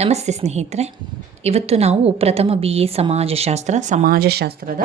ನಮಸ್ತೆ ಸ್ನೇಹಿತರೆ. ಇವತ್ತು ನಾವು ಪ್ರಥಮ ಬಿ ಎ ಸಮಾಜಶಾಸ್ತ್ರ, ಸಮಾಜಶಾಸ್ತ್ರದ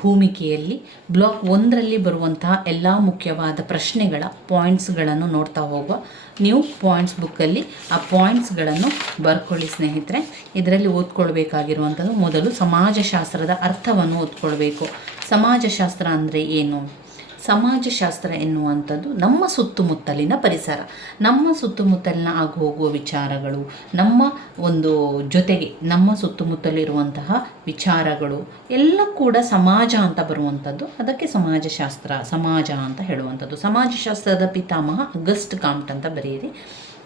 ಭೂಮಿಕೆಯಲ್ಲಿ ಬ್ಲಾಕ್ ಒಂದರಲ್ಲಿ ಬರುವಂತಹ ಎಲ್ಲ ಮುಖ್ಯವಾದ ಪ್ರಶ್ನೆಗಳ ಪಾಯಿಂಟ್ಸ್ಗಳನ್ನು ನೋಡ್ತಾ ಹೋಗುವ ನೀವು ಪಾಯಿಂಟ್ಸ್ ಬುಕ್ಕಲ್ಲಿ ಆ ಪಾಯಿಂಟ್ಸ್ಗಳನ್ನು ಬರ್ಕೊಳ್ಳಿ ಸ್ನೇಹಿತರೆ. ಇದರಲ್ಲಿ ಓದ್ಕೊಳ್ಬೇಕಾಗಿರುವಂಥದ್ದು ಮೊದಲು ಸಮಾಜಶಾಸ್ತ್ರದ ಅರ್ಥವನ್ನು ಓದ್ಕೊಳ್ಬೇಕು. ಸಮಾಜಶಾಸ್ತ್ರ ಅಂದರೆ ಏನು? ಸಮಾಜಶಾಸ್ತ್ರ ಎನ್ನುವಂಥದ್ದು ನಮ್ಮ ಸುತ್ತಮುತ್ತಲಿನ ಪರಿಸರ. ನಮ್ಮ ಸುತ್ತಮುತ್ತಲಿನ ಆಗು ಹೋಗುವ ವಿಚಾರಗಳು, ನಮ್ಮ ಒಂದು ಜೊತೆಗೆ ನಮ್ಮ ಸುತ್ತಮುತ್ತಲಿರುವಂತಹ ವಿಚಾರಗಳು ಎಲ್ಲ ಕೂಡ ಸಮಾಜ ಅಂತ ಬರುವಂಥದ್ದು. ಅದಕ್ಕೆ ಸಮಾಜಶಾಸ್ತ್ರ, ಸಮಾಜ ಅಂತ ಹೇಳುವಂಥದ್ದು. ಸಮಾಜಶಾಸ್ತ್ರದ ಪಿತಾಮಹ ಅಗಸ್ಟ್ ಕಾಮ್ಟ್ ಅಂತ ಬರೆಯಿರಿ.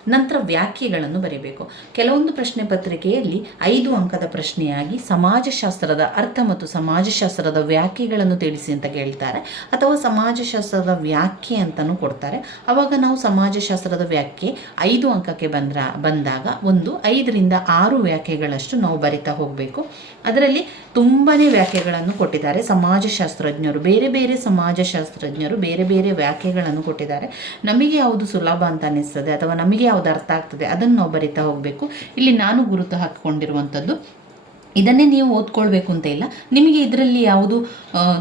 ನಂತರ ವ್ಯಾಖ್ಯೆಗಳನ್ನು ಬರೆಯಬೇಕು ಕೆಲವೊಂದು ಪ್ರಶ್ನೆ ಪತ್ರಿಕೆಯಲ್ಲಿ ಐದು ಅಂಕದ ಪ್ರಶ್ನೆಯಾಗಿ ಸಮಾಜಶಾಸ್ತ್ರದ ಅರ್ಥ ಮತ್ತು ಸಮಾಜಶಾಸ್ತ್ರದ ವ್ಯಾಖ್ಯೆಗಳನ್ನು ತಿಳಿಸಿ ಅಂತ ಕೇಳ್ತಾರೆ. ಅಥವಾ ಸಮಾಜಶಾಸ್ತ್ರದ ವ್ಯಾಖ್ಯೆ ಅಂತಲೂ ಕೊಡ್ತಾರೆ. ಆವಾಗ ನಾವು ಸಮಾಜಶಾಸ್ತ್ರದ ವ್ಯಾಖ್ಯೆ ಐದು ಅಂಕಕ್ಕೆ ಬಂದ್ರ, ಬಂದಾಗ ಒಂದು ಐದರಿಂದ ಆರು ವ್ಯಾಖ್ಯೆಗಳಷ್ಟು ನಾವು ಬರಿತಾ ಹೋಗಬೇಕು. ಅದರಲ್ಲಿ ತುಂಬಾ ವ್ಯಾಖ್ಯೆಗಳನ್ನು ಕೊಟ್ಟಿದ್ದಾರೆ. ಸಮಾಜಶಾಸ್ತ್ರಜ್ಞರು, ಬೇರೆ ಬೇರೆ ಸಮಾಜಶಾಸ್ತ್ರಜ್ಞರು ಬೇರೆ ಬೇರೆ ವ್ಯಾಖ್ಯೆಗಳನ್ನು ಕೊಟ್ಟಿದ್ದಾರೆ. ನಮಗೆ ಯಾವುದು ಸುಲಭ ಅಂತ ಅನ್ನಿಸ್ತದೆ ಅಥವಾ ನಮಗೆ ಯಾವುದು ಅರ್ಥ ಆಗ್ತದೆ ಅದನ್ನು ನಾವು ಬರಿತಾ ಹೋಗಬೇಕು. ಇಲ್ಲಿ ನಾನು ಗುರುತು ಹಾಕಿಕೊಂಡಿರುವಂಥದ್ದು, ಇದನ್ನೇ ನೀವು ಓದ್ಕೊಳ್ಬೇಕು ಅಂತ ಇಲ್ಲ. ನಿಮಗೆ ಇದರಲ್ಲಿ ಯಾವುದು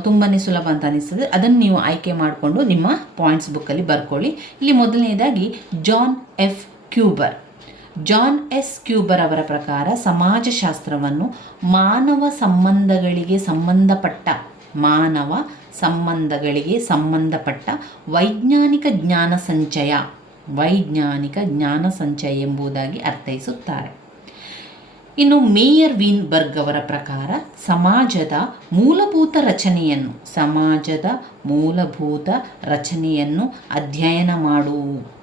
ತುಂಬಾ ಸುಲಭ ಅಂತ ಅನಿಸ್ತದೆ ಅದನ್ನು ನೀವು ಆಯ್ಕೆ ಮಾಡಿಕೊಂಡು ನಿಮ್ಮ ಪಾಯಿಂಟ್ಸ್ ಬುಕ್ಕಲ್ಲಿ ಬರ್ಕೊಳ್ಳಿ. ಇಲ್ಲಿ ಮೊದಲನೇದಾಗಿ John F Cuber John S Cuber ಅವರ ಪ್ರಕಾರ ಸಮಾಜಶಾಸ್ತ್ರವನ್ನು ಮಾನವ ಸಂಬಂಧಗಳಿಗೆ ಸಂಬಂಧಪಟ್ಟ, ಮಾನವ ಸಂಬಂಧಗಳಿಗೆ ಸಂಬಂಧಪಟ್ಟ ವೈಜ್ಞಾನಿಕ ಜ್ಞಾನ ಸಂಚಯ, ವೈಜ್ಞಾನಿಕ ಜ್ಞಾನ ಸಂಚಯ ಎಂಬುದಾಗಿ ಅರ್ಥೈಸುತ್ತಾರೆ. ಇನ್ನು ಮೇಯರ್ ವೀನ್ಬರ್ಗ್ ಅವರ ಪ್ರಕಾರ ಸಮಾಜದ ಮೂಲಭೂತ ರಚನೆಯನ್ನು, ಸಮಾಜದ ಮೂಲಭೂತ ರಚನೆಯನ್ನು ಅಧ್ಯಯನ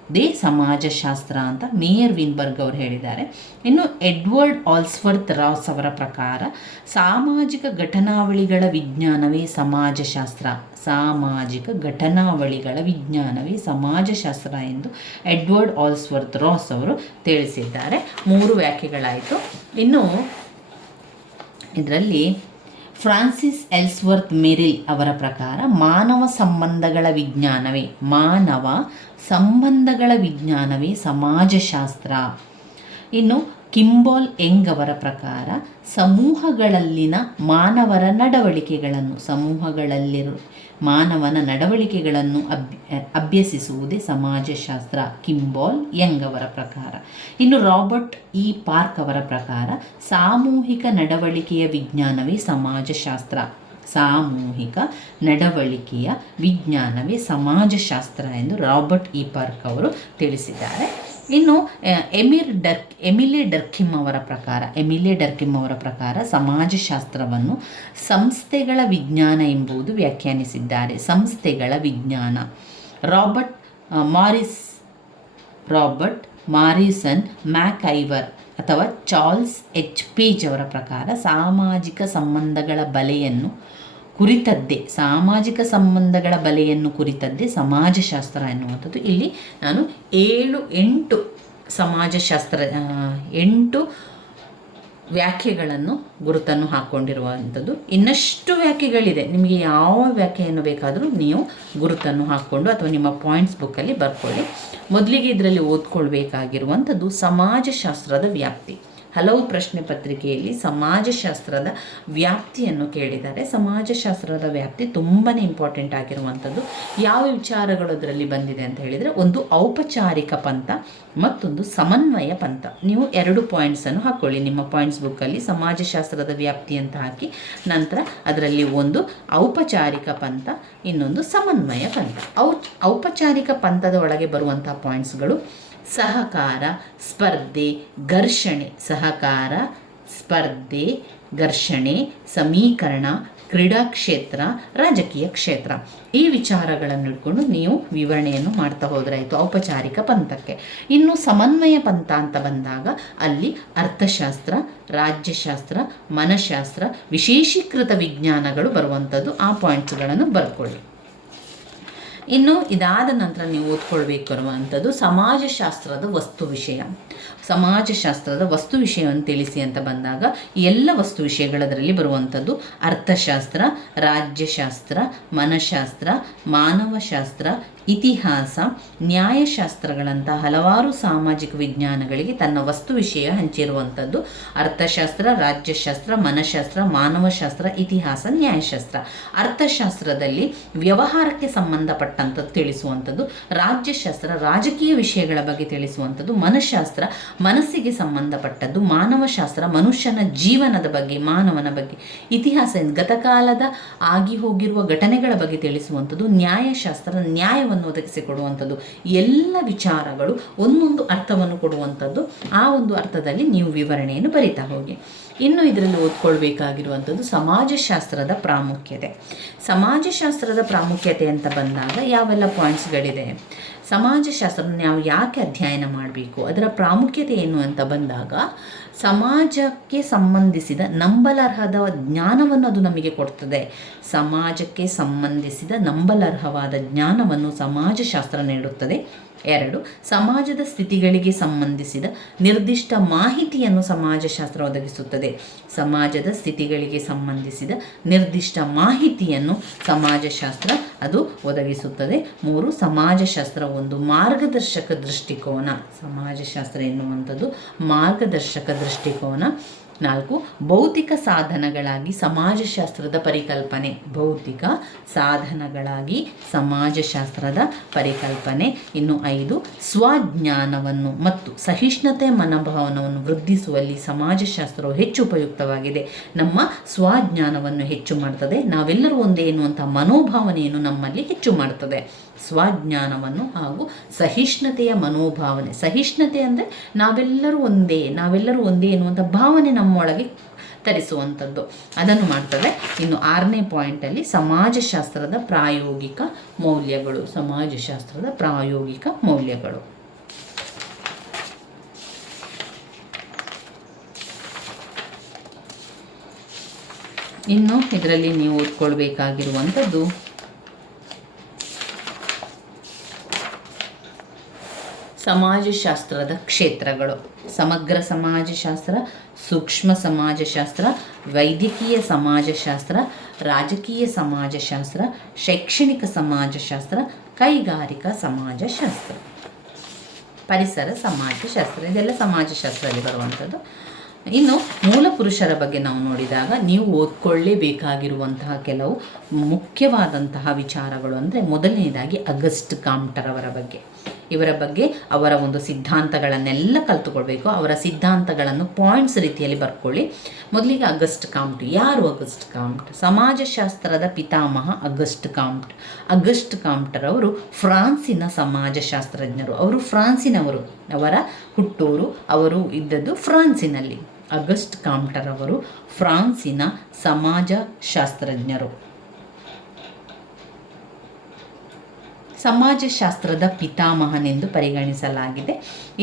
ಮಾಡುವುದೇ ಸಮಾಜಶಾಸ್ತ್ರ ಅಂತ ಮೇಯರ್ ವಿನ್ಬರ್ಗ್ ಅವರು ಹೇಳಿದ್ದಾರೆ. ಇನ್ನು ಎಡ್ವರ್ಡ್ ಆಲ್ಸ್ವರ್ತ್ ರಾಸ್ ಅವರ ಪ್ರಕಾರ ಸಾಮಾಜಿಕ ಘಟನಾವಳಿಗಳ ವಿಜ್ಞಾನವೇ ಸಮಾಜಶಾಸ್ತ್ರ. ಸಾಮಾಜಿಕ ಘಟನಾವಳಿಗಳ ವಿಜ್ಞಾನವೇ ಸಮಾಜಶಾಸ್ತ್ರ ಎಂದು ಎಡ್ವರ್ಡ್ ಆಲ್ಸ್ವರ್ತ್ ರಾಸ್ ಅವರು ತಿಳಿಸಿದ್ದಾರೆ. ಮೂರು ವ್ಯಾಖ್ಯೆಗಳಾಯಿತು. ಇನ್ನು ಇದರಲ್ಲಿ ಫ್ರಾನ್ಸಿಸ್ ಎಲ್ಸ್ವರ್ತ್ ಮೆರಿಲ್ ಅವರ ಪ್ರಕಾರ ಮಾನವ ಸಂಬಂಧಗಳ ವಿಜ್ಞಾನವೇ, ಮಾನವ ಸಂಬಂಧಗಳ ವಿಜ್ಞಾನವೇ ಸಮಾಜಶಾಸ್ತ್ರ. ಇನ್ನು ಕಿಂಬಾಲ್ ಎಂಗ್ ಅವರ ಪ್ರಕಾರ ಸಮೂಹಗಳಲ್ಲಿನ ಮಾನವರ ನಡವಳಿಕೆಗಳನ್ನು, ಸಮೂಹಗಳಲ್ಲಿರು ಮಾನವನ ನಡವಳಿಕೆಗಳನ್ನು ಅಭ್ಯ, ಅಭ್ಯಸಿಸುವುದೇ ಸಮಾಜಶಾಸ್ತ್ರ. ಕಿಂಬಾಲ್ ಯಂಗ್ ಅವರ ಪ್ರಕಾರ. ಇನ್ನು ರಾಬರ್ಟ್ ಇ. ಪಾರ್ಕ್ ಅವರ ಪ್ರಕಾರ, ಸಾಮೂಹಿಕ ನಡವಳಿಕೆಯ ವಿಜ್ಞಾನವೇ ಸಮಾಜಶಾಸ್ತ್ರ. ಸಾಮೂಹಿಕ ನಡವಳಿಕೆಯ ವಿಜ್ಞಾನವೇ ಸಮಾಜಶಾಸ್ತ್ರ ಎಂದು ರಾಬರ್ಟ್ ಇ. ಪಾರ್ಕ್ ಅವರು ತಿಳಿಸಿದ್ದಾರೆ. ಇನ್ನು ಎಮಿರ್ ಡರ್ಕ್, ಎಮಿಲೆ ಡರ್ಕಿಮ್ ಅವರ ಪ್ರಕಾರ, ಎಮಿಲೆ ಡರ್ಕಿಮ್ ಅವರ ಪ್ರಕಾರ ಸಮಾಜಶಾಸ್ತ್ರವನ್ನು ಸಂಸ್ಥೆಗಳ ವಿಜ್ಞಾನ ಎಂಬುದು ವ್ಯಾಖ್ಯಾನಿಸಿದ್ದಾರೆ. ಸಂಸ್ಥೆಗಳ ವಿಜ್ಞಾನ. Robert Morris, Robert Morrison, MacIver ಅಥವಾ ಚಾರ್ಲ್ಸ್ ಎಚ್. ಪೇಜ್ ಅವರ ಪ್ರಕಾರ ಸಾಮಾಜಿಕ ಸಂಬಂಧಗಳ ಬಲೆಯನ್ನು ಕುರಿತದ್ದೇ, ಸಾಮಾಜಿಕ ಸಂಬಂಧಗಳ ಬಲೆಯನ್ನು ಕುರಿತದ್ದೇ ಸಮಾಜಶಾಸ್ತ್ರ ಎನ್ನುವಂಥದ್ದು. ಇಲ್ಲಿ ನಾನು ಏಳು, ಎಂಟು ಸಮಾಜಶಾಸ್ತ್ರ ಎಂಟು ವ್ಯಾಖ್ಯೆಗಳನ್ನು ಗುರುತನ್ನು ಹಾಕ್ಕೊಂಡಿರುವಂಥದ್ದು. ಇನ್ನಷ್ಟು ವ್ಯಾಖ್ಯೆಗಳಿದೆ. ನಿಮಗೆ ಯಾವ ವ್ಯಾಖ್ಯೆಯನ್ನು ಬೇಕಾದರೂ ನೀವು ಗುರುತನ್ನು ಹಾಕ್ಕೊಂಡು ಅಥವಾ ನಿಮ್ಮ ಪಾಯಿಂಟ್ಸ್ ಬುಕ್ಕಲ್ಲಿ ಬರ್ಕೊಳ್ಳಿ. ಮೊದಲಿಗೆ ಇದರಲ್ಲಿ ಓದ್ಕೊಳ್ಬೇಕಾಗಿರುವಂಥದ್ದು ಸಮಾಜಶಾಸ್ತ್ರದ ವ್ಯಾಪ್ತಿ. ಹಲವು ಪ್ರಶ್ನೆ ಪತ್ರಿಕೆಯಲ್ಲಿ ಸಮಾಜಶಾಸ್ತ್ರದ ವ್ಯಾಪ್ತಿಯನ್ನು ಕೇಳಿದ್ದಾರೆ. ಸಮಾಜಶಾಸ್ತ್ರದ ವ್ಯಾಪ್ತಿ ತುಂಬಾ ಇಂಪಾರ್ಟೆಂಟ್ ಆಗಿರುವಂಥದ್ದು. ಯಾವ ವಿಚಾರಗಳು ಅದರಲ್ಲಿ ಬಂದಿದೆ ಅಂತ ಹೇಳಿದರೆ, ಒಂದು ಔಪಚಾರಿಕ ಪಂಥ ಮತ್ತೊಂದು ಸಮನ್ವಯ ಪಂಥ. ನೀವು ಎರಡು ಪಾಯಿಂಟ್ಸನ್ನು ಹಾಕ್ಕೊಳ್ಳಿ ನಿಮ್ಮ ಪಾಯಿಂಟ್ಸ್ ಬುಕ್ಕಲ್ಲಿ ಸಮಾಜಶಾಸ್ತ್ರದ ವ್ಯಾಪ್ತಿ ಅಂತ ಹಾಕಿ, ನಂತರ ಅದರಲ್ಲಿ ಒಂದು ಔಪಚಾರಿಕ ಪಂಥ, ಇನ್ನೊಂದು ಸಮನ್ವಯ ಪಂಥ. ಔಪಚಾರಿಕ ಪಂಥದ ಒಳಗೆ ಬರುವಂಥ ಪಾಯಿಂಟ್ಸ್ಗಳು ಸಹಕಾರ, ಸ್ಪರ್ಧೆ, ಘರ್ಷಣೆ. ಸಹಕಾರ, ಸ್ಪರ್ಧೆ, ಘರ್ಷಣೆ, ಸಮೀಕರಣ, ಕ್ರೀಡಾ ಕ್ಷೇತ್ರ, ರಾಜಕೀಯ ಕ್ಷೇತ್ರ. ಈ ವಿಚಾರಗಳನ್ನು ಇಟ್ಕೊಂಡು ನೀವು ವಿವರಣೆಯನ್ನು ಮಾಡ್ತಾ ಹೋದ್ರಾಯಿತು ಔಪಚಾರಿಕ ಪಂಥಕ್ಕೆ. ಇನ್ನು ಸಮನ್ವಯ ಪಂಥ ಅಂತ ಬಂದಾಗ ಅಲ್ಲಿ ಅರ್ಥಶಾಸ್ತ್ರ, ರಾಜ್ಯಶಾಸ್ತ್ರ, ಮನಶಾಸ್ತ್ರ, ವಿಶೇಷೀಕೃತ ವಿಜ್ಞಾನಗಳು ಬರುವಂಥದ್ದು ಆ ಪಾಯಿಂಟ್ಸ್ಗಳನ್ನು ಬರ್ಕೊಳ್ಳಿ. ಇನ್ನು ಇದಾದ ನಂತರ ನೀವು ಓದ್ಕೊಳ್ಬೇಕಿರುವಂಥದ್ದು ಸಮಾಜಶಾಸ್ತ್ರದ ವಸ್ತು ವಿಷಯ. ಸಮಾಜಶಾಸ್ತ್ರದ ವಸ್ತು ವಿಷಯವನ್ನು ತಿಳಿಸಿ ಅಂತ ಬಂದಾಗ ಎಲ್ಲ ವಸ್ತು ವಿಷಯಗಳದರಲ್ಲಿ ಬರುವಂಥದ್ದು ಅರ್ಥಶಾಸ್ತ್ರ, ರಾಜ್ಯಶಾಸ್ತ್ರ, ಮನಃಶಾಸ್ತ್ರ, ಮಾನವಶಾಸ್ತ್ರ, ಇತಿಹಾಸ, ನ್ಯಾಯಶಾಸ್ತ್ರಗಳಂತಹ ಹಲವಾರು ಸಾಮಾಜಿಕ ವಿಜ್ಞಾನಗಳಿಗೆ ತನ್ನ ವಸ್ತು ವಿಷಯ ಹಂಚಿರುವಂಥದ್ದು ಅರ್ಥಶಾಸ್ತ್ರ, ರಾಜ್ಯಶಾಸ್ತ್ರ, ಮನಃಶಾಸ್ತ್ರ, ಮಾನವಶಾಸ್ತ್ರ, ಇತಿಹಾಸ, ನ್ಯಾಯಶಾಸ್ತ್ರ. ಅರ್ಥಶಾಸ್ತ್ರದಲ್ಲಿ ವ್ಯವಹಾರಕ್ಕೆ ಸಂಬಂಧಪಟ್ಟಂಥದ್ದು ತಿಳಿಸುವಂಥದ್ದು, ರಾಜ್ಯಶಾಸ್ತ್ರ ರಾಜಕೀಯ ವಿಷಯಗಳ ಬಗ್ಗೆ ತಿಳಿಸುವಂಥದ್ದು, ಮನಃಶಾಸ್ತ್ರ ಮನಸ್ಸಿಗೆ ಸಂಬಂಧಪಟ್ಟದ್ದು ಮಾನವಶಾಸ್ತ್ರ ಮನುಷ್ಯನ ಜೀವನದ ಬಗ್ಗೆ, ಮಾನವನ ಬಗ್ಗೆ. ಇತಿಹಾಸ ಗತಕಾಲದ ಆಗಿ ಹೋಗಿರುವ ಘಟನೆಗಳ ಬಗ್ಗೆ ತಿಳಿಸುವಂಥದ್ದು ನ್ಯಾಯಶಾಸ್ತ್ರ ನ್ಯಾಯವನ್ನು ಒದಗಿಸಿಕೊಡುವಂಥದ್ದು ಎಲ್ಲ ವಿಚಾರಗಳು ಒಂದೊಂದು ಅರ್ಥವನ್ನು ಕೊಡುವಂಥದ್ದು. ಆ ಒಂದು ಅರ್ಥದಲ್ಲಿ ನೀವು ವಿವರಣೆಯನ್ನು ಬರಿತಾ ಹೋಗಿ. ಇನ್ನು ಇದರಲ್ಲಿ ಓದ್ಕೊಳ್ಬೇಕಾಗಿರುವಂಥದ್ದು ಸಮಾಜಶಾಸ್ತ್ರದ ಪ್ರಾಮುಖ್ಯತೆ. ಸಮಾಜಶಾಸ್ತ್ರದ ಪ್ರಾಮುಖ್ಯತೆ ಅಂತ ಬಂದಾಗ ಯಾವೆಲ್ಲ ಪಾಯಿಂಟ್ಸ್ಗಳಿದೆ ಸಮಾಜಶಾಸ್ತ್ರ ನಾವು ಯಾಕೆ ಅಧ್ಯಯನ ಮಾಡಬೇಕು? ಅದರ ಪ್ರಾಮುಖ್ಯತೆ ಏನು ಅಂತ ಬಂದಾಗ, ಸಮಾಜಕ್ಕೆ ಸಂಬಂಧಿಸಿದ ನಂಬಲರ್ಹದ ಜ್ಞಾನವನ್ನು ಅದು ನಮಗೆ ಕೊಡ್ತದೆ. ಸಮಾಜಕ್ಕೆ ಸಂಬಂಧಿಸಿದ ನಂಬಲರ್ಹವಾದ ಜ್ಞಾನವನ್ನು ಸಮಾಜಶಾಸ್ತ್ರ ನೀಡುತ್ತದೆ. ಎರಡು, ಸಮಾಜದ ಸ್ಥಿತಿಗಳಿಗೆ ಸಂಬಂಧಿಸಿದ ನಿರ್ದಿಷ್ಟ ಮಾಹಿತಿಯನ್ನು ಸಮಾಜಶಾಸ್ತ್ರ ಒದಗಿಸುತ್ತದೆ. ಸಮಾಜದ ಸ್ಥಿತಿಗಳಿಗೆ ಸಂಬಂಧಿಸಿದ ನಿರ್ದಿಷ್ಟ ಮಾಹಿತಿಯನ್ನು ಸಮಾಜಶಾಸ್ತ್ರ ಅದು ಒದಗಿಸುತ್ತದೆ. ಮೂರು ಸಮಾಜಶಾಸ್ತ್ರ ಒಂದು ಮಾರ್ಗದರ್ಶಕ ದೃಷ್ಟಿಕೋನ, ಸಮಾಜಶಾಸ್ತ್ರ ಎನ್ನುವಂಥದ್ದು ಮಾರ್ಗದರ್ಶಕ ದೃಷ್ಟಿಕೋನ. ನಾಲ್ಕು, ಭೌತಿಕ ಸಾಧನಗಳಾಗಿ ಸಮಾಜಶಾಸ್ತ್ರದ ಪರಿಕಲ್ಪನೆ. ಭೌತಿಕ ಸಾಧನಗಳಾಗಿ ಸಮಾಜಶಾಸ್ತ್ರದ ಪರಿಕಲ್ಪನೆ. ಇನ್ನು ಐದು, ಸ್ವಜ್ಞಾನವನ್ನು ಮತ್ತು ಸಹಿಷ್ಣುತೆ ಮನೋಭಾವನವನ್ನು ವೃದ್ಧಿಸುವಲ್ಲಿ ಸಮಾಜಶಾಸ್ತ್ರವು ಹೆಚ್ಚು ಉಪಯುಕ್ತವಾಗಿದೆ. ನಮ್ಮ ಸ್ವಜ್ಞಾನವನ್ನು ಹೆಚ್ಚು ಮಾಡ್ತದೆ. ನಾವೆಲ್ಲರೂ ಒಂದೇ ಎನ್ನುವಂಥ ಮನೋಭಾವನೆಯನ್ನು ನಮ್ಮಲ್ಲಿ ಹೆಚ್ಚು ಮಾಡ್ತದೆ. ಸ್ವಜ್ಞಾನವನ್ನು ಹಾಗೂ ಸಹಿಷ್ಣುತೆಯ ಮನೋಭಾವನೆ. ಸಹಿಷ್ಣುತೆ ಅಂದರೆ ನಾವೆಲ್ಲರೂ ಒಂದೇ ನಾವೆಲ್ಲರೂ ಒಂದೇ ಎನ್ನುವಂಥ ಭಾವನೆ ನಮ್ಮೊಳಗೆ ತರಿಸುವಂಥದ್ದು ಅದನ್ನು ಮಾಡ್ತದೆ. ಇನ್ನು ಆರನೇ ಪಾಯಿಂಟಲ್ಲಿ ಸಮಾಜಶಾಸ್ತ್ರದ ಪ್ರಾಯೋಗಿಕ ಮೌಲ್ಯಗಳು. ಸಮಾಜಶಾಸ್ತ್ರದ ಪ್ರಾಯೋಗಿಕ ಮೌಲ್ಯಗಳು. ಇನ್ನು ಇದರಲ್ಲಿ ನೀವು ಓದ್ಕೊಳ್ಬೇಕಾಗಿರುವಂಥದ್ದು ಸಮಾಜಶಾಸ್ತ್ರದ ಕ್ಷೇತ್ರಗಳು. ಸಮಗ್ರ ಸಮಾಜಶಾಸ್ತ್ರ, ಸೂಕ್ಷ್ಮ ಸಮಾಜಶಾಸ್ತ್ರ, ವೈದ್ಯಕೀಯ ಸಮಾಜಶಾಸ್ತ್ರ, ರಾಜಕೀಯ ಸಮಾಜಶಾಸ್ತ್ರ, ಶೈಕ್ಷಣಿಕ ಸಮಾಜಶಾಸ್ತ್ರ, ಕೈಗಾರಿಕಾ ಸಮಾಜಶಾಸ್ತ್ರ. ಪರಿಸರ ಸಮಾಜಶಾಸ್ತ್ರ, ಇದೆಲ್ಲ ಸಮಾಜಶಾಸ್ತ್ರದಲ್ಲಿ ಬರುವಂಥದ್ದು. ಇನ್ನು ಮೂಲ ಪುರುಷರ ಬಗ್ಗೆ ನಾವು ನೋಡಿದಾಗ ನೀವು ಓದ್ಕೊಳ್ಳೇಬೇಕಾಗಿರುವಂತಹ ಕೆಲವು ಮುಖ್ಯವಾದಂತಹ ವಿಚಾರಗಳು ಅಂದರೆ ಮೊದಲನೇದಾಗಿ ಅಗಸ್ಟ್ ಕಾಮ್ಟರವರ ಬಗ್ಗೆ. ಇವರ ಬಗ್ಗೆ ಅವರ ಒಂದು ಸಿದ್ಧಾಂತಗಳನ್ನೆಲ್ಲ ಕಲ್ತುಕೊಳ್ಬೇಕು. ಅವರ ಸಿದ್ಧಾಂತಗಳನ್ನು ಪಾಯಿಂಟ್ಸ್ ರೀತಿಯಲ್ಲಿ ಬರ್ಕೊಳ್ಳಿ. ಮೊದಲಿಗೆ ಅಗಸ್ಟ್ ಕಾಮ್ಟ್ ಯಾರು ಅಗಸ್ಟ್ ಕಾಮ್ಟ್ ಸಮಾಜಶಾಸ್ತ್ರದ ಪಿತಾಮಹ ಅಗಸ್ಟ್ ಕಾಮ್ಟ್ ಅಗಸ್ಟ್ ಕಾಮ್ಟರ್ ಅವರು ಫ್ರಾನ್ಸಿನ ಸಮಾಜಶಾಸ್ತ್ರಜ್ಞರು. ಅವರು ಫ್ರಾನ್ಸಿನವರು. ಅವರ ಹುಟ್ಟೂರು ಅವರು ಇದ್ದದ್ದು ಫ್ರಾನ್ಸಿನಲ್ಲಿ. ಅಗಸ್ಟ್ ಕಾಮ್ಟರ್ ಅವರು ಫ್ರಾನ್ಸಿನ ಸಮಾಜಶಾಸ್ತ್ರಜ್ಞರು. ಸಮಾಜಶಾಸ್ತ್ರದ ಪಿತಾಮಹನೆಂದು ಪರಿಗಣಿಸಲಾಗಿದೆ.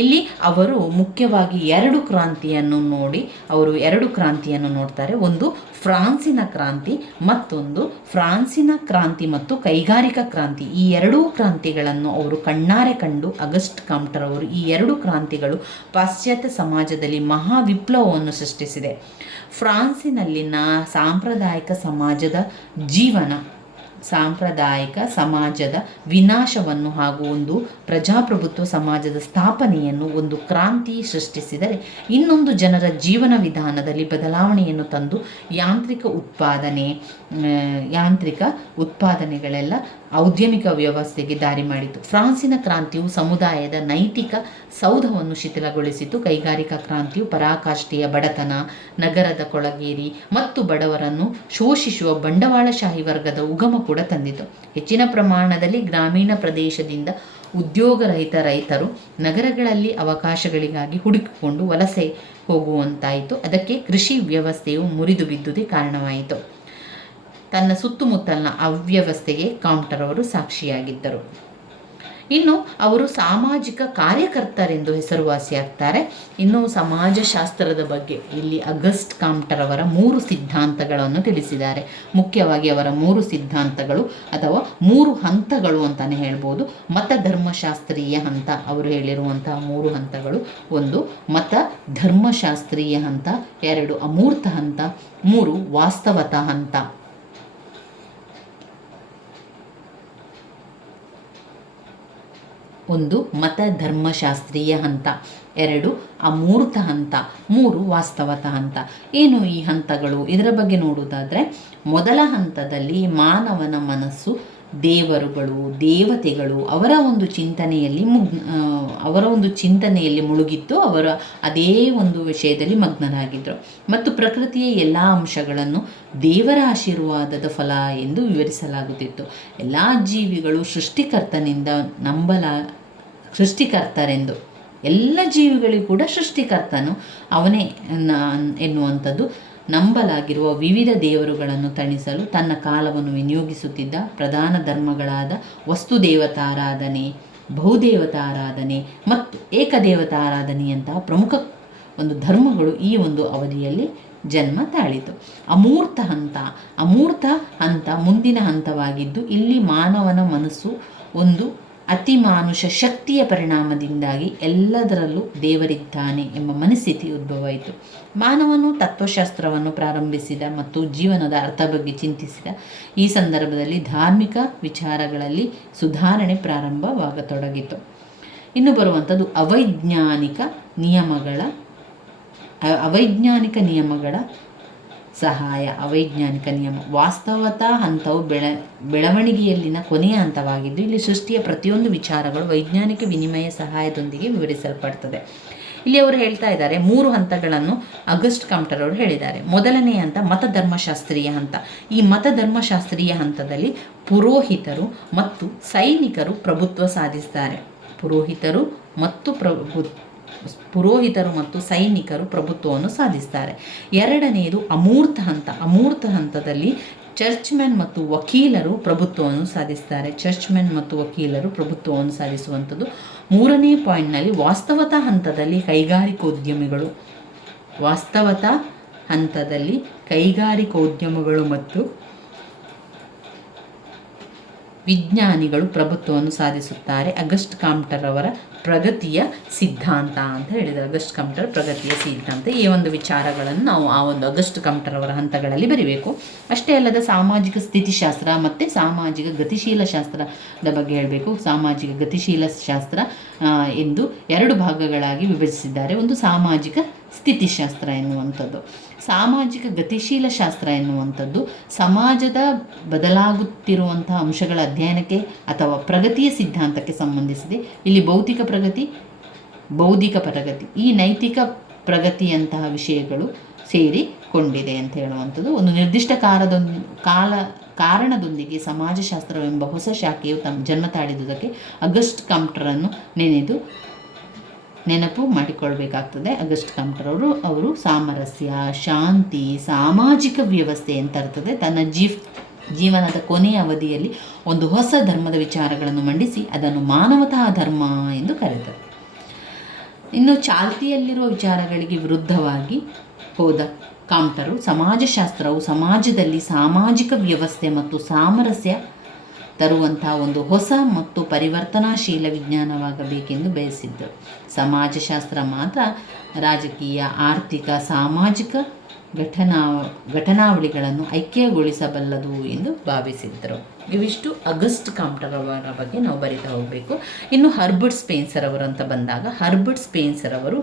ಇಲ್ಲಿ ಅವರು ಮುಖ್ಯವಾಗಿ ಎರಡು ಕ್ರಾಂತಿಯನ್ನು ನೋಡಿ, ಅವರು ಎರಡು ಕ್ರಾಂತಿಯನ್ನು ನೋಡ್ತಾರೆ. ಒಂದು ಫ್ರಾನ್ಸಿನ ಕ್ರಾಂತಿ, ಮತ್ತೊಂದು ಫ್ರಾನ್ಸಿನ ಕ್ರಾಂತಿ ಮತ್ತು ಕೈಗಾರಿಕಾ ಕ್ರಾಂತಿ. ಈ ಎರಡೂ ಕ್ರಾಂತಿಗಳನ್ನು ಅವರು ಕಣ್ಣಾರೆ ಕಂಡು ಅಗಸ್ಟ್ ಕಾಮ್ಟರ್ ಅವರು ಈ ಎರಡು ಕ್ರಾಂತಿಗಳು ಪಾಶ್ಚಾತ್ಯ ಸಮಾಜದಲ್ಲಿ ಮಹಾ ವಿಪ್ಲವವನ್ನು ಸೃಷ್ಟಿಸಿದೆ. ಫ್ರಾನ್ಸಿನಲ್ಲಿನ ಸಾಂಪ್ರದಾಯಿಕ ಸಮಾಜದ ಜೀವನ ಸಾಂಪ್ರದಾಯಿಕ ಸಮಾಜದ ವಿನಾಶವನ್ನು ಹಾಗೂ ಒಂದು ಪ್ರಜಾಪ್ರಭುತ್ವ ಸಮಾಜದ ಸ್ಥಾಪನೆಯನ್ನು ಒಂದು ಕ್ರಾಂತಿ ಸೃಷ್ಟಿಸಿದರೆ ಇನ್ನೊಂದು ಜನರ ಜೀವನ ವಿಧಾನದಲ್ಲಿ ಬದಲಾವಣೆಯನ್ನು ತಂದು ಯಾಂತ್ರಿಕ ಉತ್ಪಾದನೆ ಯಾಂತ್ರಿಕ ಉತ್ಪಾದನೆಗಳೆಲ್ಲ ಔದ್ಯಮಿಕ ವ್ಯವಸ್ಥೆಗೆ ದಾರಿ ಮಾಡಿತು. ಫ್ರಾನ್ಸಿನ ಕ್ರಾಂತಿಯು ಸಮುದಾಯದ ನೈತಿಕ ಸೌಧವನ್ನು ಶಿಥಿಲಗೊಳಿಸಿತು. ಕೈಗಾರಿಕಾ ಕ್ರಾಂತಿಯು ಪರಾಕಾಷ್ಠೆಯ ಬಡತನ, ನಗರದ ಕೊಳಗೇರಿ ಮತ್ತು ಬಡವರನ್ನು ಶೋಷಿಸುವ ಬಂಡವಾಳಶಾಹಿ ವರ್ಗದ ಉಗಮ ಕೂಡ ತಂದಿತು. ಹೆಚ್ಚಿನ ಪ್ರಮಾಣದಲ್ಲಿ ಗ್ರಾಮೀಣ ಪ್ರದೇಶದಿಂದ ಉದ್ಯೋಗರಹಿತ ರೈತರು ನಗರಗಳಲ್ಲಿ ಅವಕಾಶಗಳಿಗಾಗಿ ಹುಡುಕಿಕೊಂಡು ವಲಸೆ ಹೋಗುವಂತಾಯಿತು. ಅದಕ್ಕೆ ಕೃಷಿ ವ್ಯವಸ್ಥೆಯು ಮುರಿದು ಬಿದ್ದುದೇ ಕಾರಣವಾಯಿತು. ತನ್ನ ಸುತ್ತಮುತ್ತಲಿನ ಅವ್ಯವಸ್ಥೆಗೆ ಕಾಮ್ಟರ್ ಅವರು ಸಾಕ್ಷಿಯಾಗಿದ್ದರು. ಇನ್ನು ಅವರು ಸಾಮಾಜಿಕ ಕಾರ್ಯಕರ್ತರೆಂದು ಹೆಸರುವಾಸಿಯಾಗ್ತಾರೆ ಇನ್ನು ಸಮಾಜಶಾಸ್ತ್ರದ ಬಗ್ಗೆ ಇಲ್ಲಿ ಅಗಸ್ಟ್ ಕಾಮ್ಟರ್ ಅವರ ಮೂರು ಸಿದ್ಧಾಂತಗಳನ್ನು ತಿಳಿಸಿದ್ದಾರೆ. ಮುಖ್ಯವಾಗಿ ಅವರ ಮೂರು ಸಿದ್ಧಾಂತಗಳು ಅಥವಾ ಮೂರು ಹಂತಗಳು ಅಂತಾನೆ ಹೇಳ್ಬೋದು. ಮತ ಧರ್ಮಶಾಸ್ತ್ರೀಯ ಹಂತ ಅವರು ಹೇಳಿರುವಂತಹ ಮೂರು ಹಂತಗಳು. ಒಂದು, ಮತ ಧರ್ಮಶಾಸ್ತ್ರೀಯ ಹಂತ. ಎರಡು, ಅಮೂರ್ತ ಹಂತ. ಮೂರು, ವಾಸ್ತವತ ಹಂತ. ಒಂದು ಮತ ಧರ್ಮಶಾಸ್ತ್ರೀಯ ಹಂತ, ಎರಡು ಅಮೂರ್ತ ಹಂತ, ಮೂರು ವಾಸ್ತವತ ಹಂತ. ಏನು ಈ ಹಂತಗಳು? ಇದರ ಬಗ್ಗೆ ನೋಡುವುದಾದರೆ, ಮೊದಲ ಹಂತದಲ್ಲಿ ಮಾನವನ ಮನಸ್ಸು, ದೇವರುಗಳು, ದೇವತೆಗಳು ಅವರ ಒಂದು ಚಿಂತನೆಯಲ್ಲಿ ಮುಗ್ ಅವರ ಒಂದು ಚಿಂತನೆಯಲ್ಲಿ ಮುಳುಗಿತ್ತು, ಅವರ ಅದೇ ಒಂದು ವಿಷಯದಲ್ಲಿ ಮಗ್ನರಾಗಿದ್ದರು ಮತ್ತು ಪ್ರಕೃತಿಯ ಎಲ್ಲ ಅಂಶಗಳನ್ನು ದೇವರ ಆಶೀರ್ವಾದದ ಫಲ ಎಂದು ವಿವರಿಸಲಾಗುತ್ತಿತ್ತು. ಎಲ್ಲ ಜೀವಿಗಳು ಸೃಷ್ಟಿಕರ್ತನಿಂದ ನಂಬಲ ಸೃಷ್ಟಿಕರ್ತರೆಂದು. ಎಲ್ಲ ಜೀವಿಗಳಿಗೂ ಕೂಡ ಸೃಷ್ಟಿಕರ್ತನು ಅವನೇ ಎನ್ನುವಂಥದ್ದು. ನಂಬಲಾಗಿರುವ ವಿವಿಧ ದೇವರುಗಳನ್ನು ತಣಿಸಲು ತನ್ನ ಕಾಲವನ್ನು ವಿನಿಯೋಗಿಸುತ್ತಿದ್ದ ಪ್ರಧಾನ ಧರ್ಮಗಳಾದ ವಸ್ತು ದೇವತಾರಾಧನೆ ಬಹುದೇವತಾರಾಧನೆ ಮತ್ತು ಏಕದೇವತಾರಾಧನೆಯಂತಹ ಪ್ರಮುಖ ಒಂದು ಧರ್ಮಗಳು ಈ ಒಂದು ಅವಧಿಯಲ್ಲಿ ಜನ್ಮ ತಾಳಿತು. ಅಮೂರ್ತ ಹಂತ ಅಮೂರ್ತ ಹಂತ, ಮುಂದಿನ ಹಂತವಾಗಿದ್ದು ಇಲ್ಲಿ ಮಾನವನ ಮನಸ್ಸು ಒಂದು ಅತಿಮಾನುಷ ಶಕ್ತಿಯ ಪರಿಣಾಮದಿಂದಾಗಿ ಎಲ್ಲದರಲ್ಲೂ ದೇವರಿದ್ದಾನೆ ಎಂಬ ಮನಸ್ಥಿತಿ ಉದ್ಭವವಾಯಿತು. ಮಾನವನು ತತ್ವಶಾಸ್ತ್ರವನ್ನು ಪ್ರಾರಂಭಿಸಿದ ಮತ್ತು ಜೀವನದ ಅರ್ಥ ಬಗ್ಗೆ ಚಿಂತಿಸಿದ. ಈ ಸಂದರ್ಭದಲ್ಲಿ ಧಾರ್ಮಿಕ ವಿಚಾರಗಳಲ್ಲಿ ಸುಧಾರಣೆ ಪ್ರಾರಂಭವಾಗತೊಡಗಿತು. ಇನ್ನು ಬರುವಂಥದ್ದು ಅವೈಜ್ಞಾನಿಕ ನಿಯಮಗಳ ಅವೈಜ್ಞಾನಿಕ ನಿಯಮಗಳ ಸಹಾಯ, ಅವೈಜ್ಞಾನಿಕ ನಿಯಮ, ವಾಸ್ತವತಾ ಹಂತವು ಬೆಳ, ಬೆಳವಣಿಗೆಯಲ್ಲಿನ ಕೊನೆಯ ಹಂತವಾಗಿದ್ದು, ಇಲ್ಲಿ ಸೃಷ್ಟಿಯ ಪ್ರತಿಯೊಂದು ವಿಚಾರಗಳು ವೈಜ್ಞಾನಿಕ ವಿನಿಮಯ ಸಹಾಯದೊಂದಿಗೆ ವಿವರಿಸಲ್ಪಡ್ತದೆ. ಇಲ್ಲಿ ಅವರು ಹೇಳ್ತಾ ಇದ್ದಾರೆ, ಮೂರು ಹಂತಗಳನ್ನು ಅಗಸ್ಟ್ ಕಾಮ್ಟರ್ ಅವರು ಹೇಳಿದ್ದಾರೆ. ಮೊದಲನೇ ಹಂತ, ಮತಧರ್ಮಶಾಸ್ತ್ರೀಯ ಹಂತ. ಈ ಮತಧರ್ಮಶಾಸ್ತ್ರೀಯ ಹಂತದಲ್ಲಿ ಪುರೋಹಿತರು ಮತ್ತು ಸೈನಿಕರು ಪ್ರಭುತ್ವ ಸಾಧಿಸ್ತಾರೆ. ಪುರೋಹಿತರು ಮತ್ತು ಪ್ರಭು ಪುರೋಹಿತರು ಮತ್ತು ಸೈನಿಕರು ಪ್ರಭುತ್ವವನ್ನು ಸಾಧಿಸ್ತಾರೆ. ಎರಡನೆಯದು ಅಮೂರ್ತ ಹಂತ. ಅಮೂರ್ತ ಹಂತದಲ್ಲಿ ಚರ್ಚ್ಮೆನ್ ಮತ್ತು ವಕೀಲರು ಪ್ರಭುತ್ವವನ್ನು ಸಾಧಿಸ್ತಾರೆ. ಚರ್ಚ್ಮೆನ್ ಮತ್ತು ವಕೀಲರು ಪ್ರಭುತ್ವವನ್ನು ಸಾಧಿಸುವಂಥದ್ದು. ಮೂರನೇ ಪಾಯಿಂಟ್ನಲ್ಲಿ ವಾಸ್ತವತ ಹಂತದಲ್ಲಿ ಕೈಗಾರಿಕೋದ್ಯಮಿಗಳು. ವಾಸ್ತವತ ಹಂತದಲ್ಲಿ ಕೈಗಾರಿಕೋದ್ಯಮಗಳು ಮತ್ತು ವಿಜ್ಞಾನಿಗಳು ಪ್ರಭುತ್ವವನ್ನು ಸಾಧಿಸುತ್ತಾರೆ. ಅಗಸ್ಟ್ ಕಾಮ್ಟರ್ ಅವರ ಪ್ರಗತಿಯ ಸಿದ್ಧಾಂತ ಅಂತ ಹೇಳಿದರು. ಅಗಸ್ಟ್ ಕಮ್ಟರ್ ಪ್ರಗತಿಯ ಸಿದ್ಧಾಂತ. ಈ ಒಂದು ವಿಚಾರಗಳನ್ನು ನಾವು ಆ ಒಂದು ಅಗಸ್ಟ್ ಕಮ್ಟರ್ ಅವರ ಹಂತಗಳಲ್ಲಿ ಬರೀಬೇಕು. ಅಷ್ಟೇ ಅಲ್ಲದ ಸಾಮಾಜಿಕ ಸ್ಥಿತಿಶಾಸ್ತ್ರ ಮತ್ತು ಸಾಮಾಜಿಕ ಗತಿಶೀಲ ಶಾಸ್ತ್ರದ ಬಗ್ಗೆ ಹೇಳಬೇಕು. ಸಾಮಾಜಿಕ ಗತಿಶೀಲ ಶಾಸ್ತ್ರ ಎಂದು ಎರಡು ಭಾಗಗಳಾಗಿ ವಿಭಜಿಸಿದ್ದಾರೆ. ಒಂದು ಸಾಮಾಜಿಕ ಸ್ಥಿತಿಶಾಸ್ತ್ರ ಎನ್ನುವಂಥದ್ದು. ಸಾಮಾಜಿಕ ಗತಿಶೀಲ ಶಾಸ್ತ್ರ ಎನ್ನುವಂಥದ್ದು. ಸಮಾಜದ ಬದಲಾಗುತ್ತಿರುವಂತಹ ಅಂಶಗಳ ಅಧ್ಯಯನಕ್ಕೆ ಅಥವಾ ಪ್ರಗತಿಯ ಸಿದ್ಧಾಂತಕ್ಕೆ ಸಂಬಂಧಿಸಿದೆ. ಇಲ್ಲಿ ಭೌತಿಕ ಪ್ರಗತಿ, ಬೌದ್ಧಿಕ ಪ್ರಗತಿ, ಈ ನೈತಿಕ ಪ್ರಗತಿಯಂತಹ ವಿಷಯಗಳು ಸೇರಿಕೊಂಡಿದೆ ಅಂತ ಹೇಳುವಂಥದ್ದು. ಒಂದು ನಿರ್ದಿಷ್ಟ ಕಾಲದೊಂದು ಕಾಲ, ಕಾರಣದೊಂದಿಗೆ ಸಮಾಜಶಾಸ್ತ್ರವೆಂಬ ಹೊಸ ಶಾಖೆಯು ತಮ್ಮ ಜನ್ಮ ತಾಳಿದುದಕ್ಕೆ ಅಗಸ್ಟ್ ಕಾಂಪ್ಟರನ್ನು ನೆನೆದು ನೆನಪು ಮಾಡಿಕೊಳ್ಬೇಕಾಗ್ತದೆ. ಅಗಸ್ಟ್ ಕಾಮ್ಟರ್ ಅವರು ಸಾಮರಸ್ಯ, ಶಾಂತಿ, ಸಾಮಾಜಿಕ ವ್ಯವಸ್ಥೆ ಅಂತ ಇರ್ತದೆ. ತನ್ನ ಜೀವ್, ಜೀವನದ ಕೊನೆಯ ಅವಧಿಯಲ್ಲಿ ಒಂದು ಹೊಸ ಧರ್ಮದ ವಿಚಾರಗಳನ್ನು ಮಂಡಿಸಿ ಅದನ್ನು ಮಾನವತಾ ಧರ್ಮ ಎಂದು ಕರೆದರು. ಇನ್ನು ಚಾಲ್ತಿಯಲ್ಲಿರುವ ವಿಚಾರಗಳಿಗೆ ವಿರುದ್ಧವಾಗಿ ಹೋದ ಕಾಮ್ಟರು ಸಮಾಜಶಾಸ್ತ್ರವು ಸಮಾಜದಲ್ಲಿ ಸಾಮಾಜಿಕ ವ್ಯವಸ್ಥೆ ಮತ್ತು ಸಾಮರಸ್ಯ ತರುವಂತಹ ಒಂದು ಹೊಸ ಮತ್ತು ಪರಿವರ್ತನಾಶೀಲ ವಿಜ್ಞಾನವಾಗಬೇಕೆಂದು ಬಯಸಿದ್ದರು ಸಮಾಜಶಾಸ್ತ್ರ ಮಾತ್ರ ರಾಜಕೀಯ, ಆರ್ಥಿಕ, ಸಾಮಾಜಿಕ ಘಟನಾ, ಘಟನಾವಳಿಗಳನ್ನು ಐಕ್ಯಗೊಳಿಸಬಲ್ಲದು ಎಂದು ಭಾವಿಸಿದ್ದರು. ಇವಿಷ್ಟು ಅಗಸ್ಟ್ ಕಾಮ್ಟರ್ ಅವರ ಬಗ್ಗೆ ನಾವು ಬರಿತಾ ಹೋಗಬೇಕು. ಇನ್ನು ಹರ್ಬರ್ಟ್ ಸ್ಪೇನ್ಸರ್ ಅವರು ಅಂತ ಬಂದಾಗ, ಹರ್ಬರ್ಟ್ ಸ್ಪೇನ್ಸರ್ ಅವರು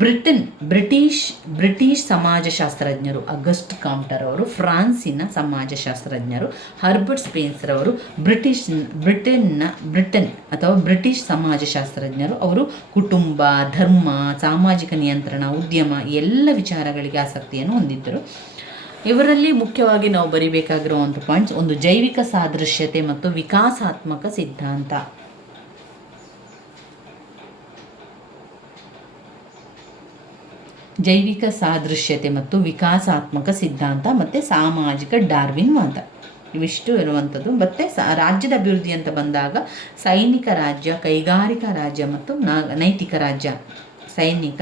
ಬ್ರಿಟನ್, ಬ್ರಿಟಿಷ್ ಬ್ರಿಟಿಷ್ ಸಮಾಜಶಾಸ್ತ್ರಜ್ಞರು ಅಗಸ್ಟ್ ಕಾಮ್ಟರ್ ಅವರು, ಫ್ರಾನ್ಸಿನ ಸಮಾಜಶಾಸ್ತ್ರಜ್ಞರು ಹರ್ಬರ್ಟ್ ಸ್ಪೇನ್ಸರ್ ಅವರು, ಬ್ರಿಟಿಷ್, ಬ್ರಿಟನ್ನ, ಬ್ರಿಟನ್ ಅಥವಾ ಬ್ರಿಟಿಷ್ ಸಮಾಜಶಾಸ್ತ್ರಜ್ಞರು ಅವರು ಕುಟುಂಬ, ಧರ್ಮ, ಸಾಮಾಜಿಕ ನಿಯಂತ್ರಣ, ಉದ್ಯಮ ಎಲ್ಲ ವಿಚಾರಗಳಿಗೆ ಆಸಕ್ತಿಯನ್ನು ಹೊಂದಿದ್ದರು. ಇವರಲ್ಲಿ ಮುಖ್ಯವಾಗಿ ನಾವು ಬರಿಬೇಕಾಗಿರುವಂಥ ಪಾಯಿಂಟ್ಸ್ ಒಂದು ಜೈವಿಕ ಸಾದೃಶ್ಯತೆ ಮತ್ತು ವಿಕಾಸಾತ್ಮಕ ಸಿದ್ಧಾಂತ. ಜೈವಿಕ ಸಾದೃಶ್ಯತೆ ಮತ್ತು ವಿಕಾಸಾತ್ಮಕ ಸಿದ್ಧಾಂತ ಮತ್ತು ಸಾಮಾಜಿಕ ಡಾರ್ವಿನ್ ವಾದ. ಇವಿಷ್ಟು ಇರುವಂಥದ್ದು. ಮತ್ತು ರಾಜ್ಯದ ಅಭಿವೃದ್ಧಿ ಅಂತ ಬಂದಾಗ ಸೈನಿಕ ರಾಜ್ಯ, ಕೈಗಾರಿಕಾ ರಾಜ್ಯ ಮತ್ತು ನೈತಿಕ ರಾಜ್ಯ. ಸೈನಿಕ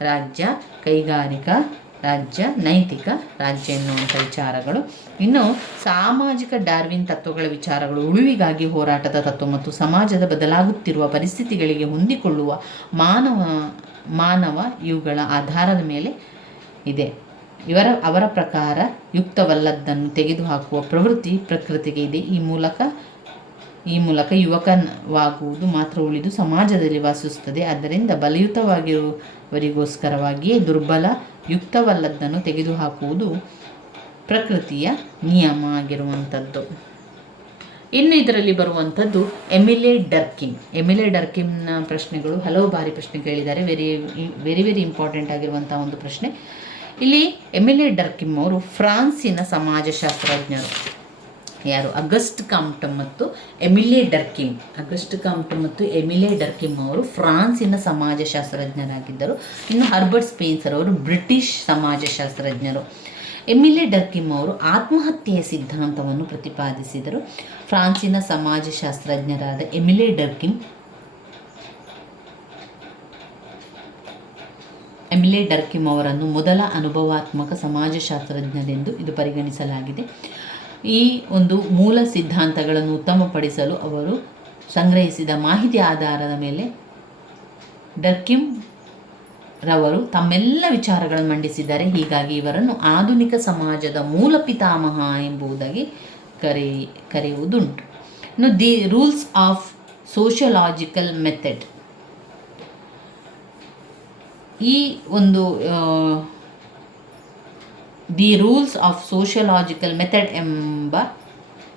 ರಾಜ್ಯ, ಕೈಗಾರಿಕಾ ರಾಜ್ಯ, ನೈತಿಕ ರಾಜ್ಯ ಎನ್ನುವಂಥ ವಿಚಾರಗಳು. ಇನ್ನು ಸಾಮಾಜಿಕ ಡಾರ್ವಿನ್ ತತ್ವಗಳ ವಿಚಾರಗಳು ಉಳಿವಿಗಾಗಿ ಹೋರಾಟದ ತತ್ವ ಮತ್ತು ಸಮಾಜದ ಬದಲಾಗುತ್ತಿರುವ ಪರಿಸ್ಥಿತಿಗಳಿಗೆ ಹೊಂದಿಕೊಳ್ಳುವ ಮಾನವ ಮಾನವ ಇವುಗಳ ಆಧಾರದ ಮೇಲೆ ಇದೆ. ಇವರ, ಅವರ ಪ್ರಕಾರ ಯುಕ್ತವಲ್ಲದ್ದನ್ನು ತೆಗೆದುಹಾಕುವ ಪ್ರವೃತ್ತಿ ಪ್ರಕೃತಿಗೆ ಇದೆ. ಈ ಮೂಲಕ ಈ ಮೂಲಕ ಯುವಕವಾಗುವುದು ಮಾತ್ರ ಉಳಿದು ಸಮಾಜದಲ್ಲಿ ವಾಸಿಸುತ್ತದೆ. ಆದ್ದರಿಂದ ಬಲಯುತವಾಗಿರುವವರಿಗೋಸ್ಕರವಾಗಿಯೇ ದುರ್ಬಲ ಯುಕ್ತವಲ್ಲದ್ದನ್ನು ತೆಗೆದುಹಾಕುವುದು ಪ್ರಕೃತಿಯ ನಿಯಮ ಆಗಿರುವಂಥದ್ದು. ಇನ್ನು ಇದರಲ್ಲಿ ಬರುವಂಥದ್ದು ಎಮಿಲೆ ಡರ್ಕಿಮ್ ಎಮಿಲೆ ಡರ್ಕಿಮ್ನ ಪ್ರಶ್ನೆಗಳು ಹಲವು ಬಾರಿ ಪ್ರಶ್ನೆ ಕೇಳಿದ್ದಾರೆ. ವೆರಿ ವೆರಿ ವೆರಿ ಇಂಪಾರ್ಟೆಂಟ್ ಆಗಿರುವಂಥ ಒಂದು ಪ್ರಶ್ನೆ. ಇಲ್ಲಿ ಎಮಿಲೆ ಡರ್ಕಿಮ್ ಅವರು ಫ್ರಾನ್ಸಿನ ಸಮಾಜಶಾಸ್ತ್ರಜ್ಞರು. ಯಾರು? ಅಗಸ್ಟ್ ಕಾಮ್ಟಮ್ ಮತ್ತು ಎಮಿಲೆ ಡರ್ಕಿಮ್. ಅಗಸ್ಟ್ ಕಾಮ್ಟಮ್ ಮತ್ತು ಎಮಿಲೆ ಡರ್ಕಿಮ್ ಅವರು ಫ್ರಾನ್ಸಿನ ಸಮಾಜಶಾಸ್ತ್ರಜ್ಞರಾಗಿದ್ದರು. ಇನ್ನು ಹರ್ಬರ್ಟ್ ಸ್ಪೇನ್ಸರ್ ಅವರು ಬ್ರಿಟಿಷ್ ಸಮಾಜಶಾಸ್ತ್ರಜ್ಞರು. ಎಮಿಲೆ ಡರ್ಕಿಮ್ ಅವರು ಆತ್ಮಹತ್ಯೆಯ ಸಿದ್ಧಾಂತವನ್ನು ಪ್ರತಿಪಾದಿಸಿದರು. ಫ್ರಾನ್ಸಿನ ಸಮಾಜಶಾಸ್ತ್ರಜ್ಞರಾದ ಎಮಿಲೆ ಡರ್ಕಿಮ್ ಎಮಿಲೆ ಡರ್ಕಿಮ್ ಅವರನ್ನು ಮೊದಲ ಅನುಭವಾತ್ಮಕ ಸಮಾಜಶಾಸ್ತ್ರಜ್ಞರೆಂದು ಇದು ಪರಿಗಣಿಸಲಾಗಿದೆ. ಈ ಒಂದು ಮೂಲ ಸಿದ್ಧಾಂತಗಳನ್ನು ಉತ್ತಮಪಡಿಸಲು ಅವರು ಸಂಗ್ರಹಿಸಿದ ಮಾಹಿತಿ ಆಧಾರದ ಮೇಲೆ ಡರ್ಕಿಮ್ ರವರು ತಮ್ಮೆಲ್ಲ ವಿಚಾರಗಳನ್ನು ಮಂಡಿಸಿದ್ದಾರೆ. ಹೀಗಾಗಿ ಇವರನ್ನು ಆಧುನಿಕ ಸಮಾಜದ ಮೂಲ ಪಿತಾಮಹ ಎಂಬುದಾಗಿ ಕರೆ, ಕರೆಯುವುದುಂಟು. ಇನ್ನು the rules of sociological method ಈ ಒಂದು the rules of sociological method ಎಂಬ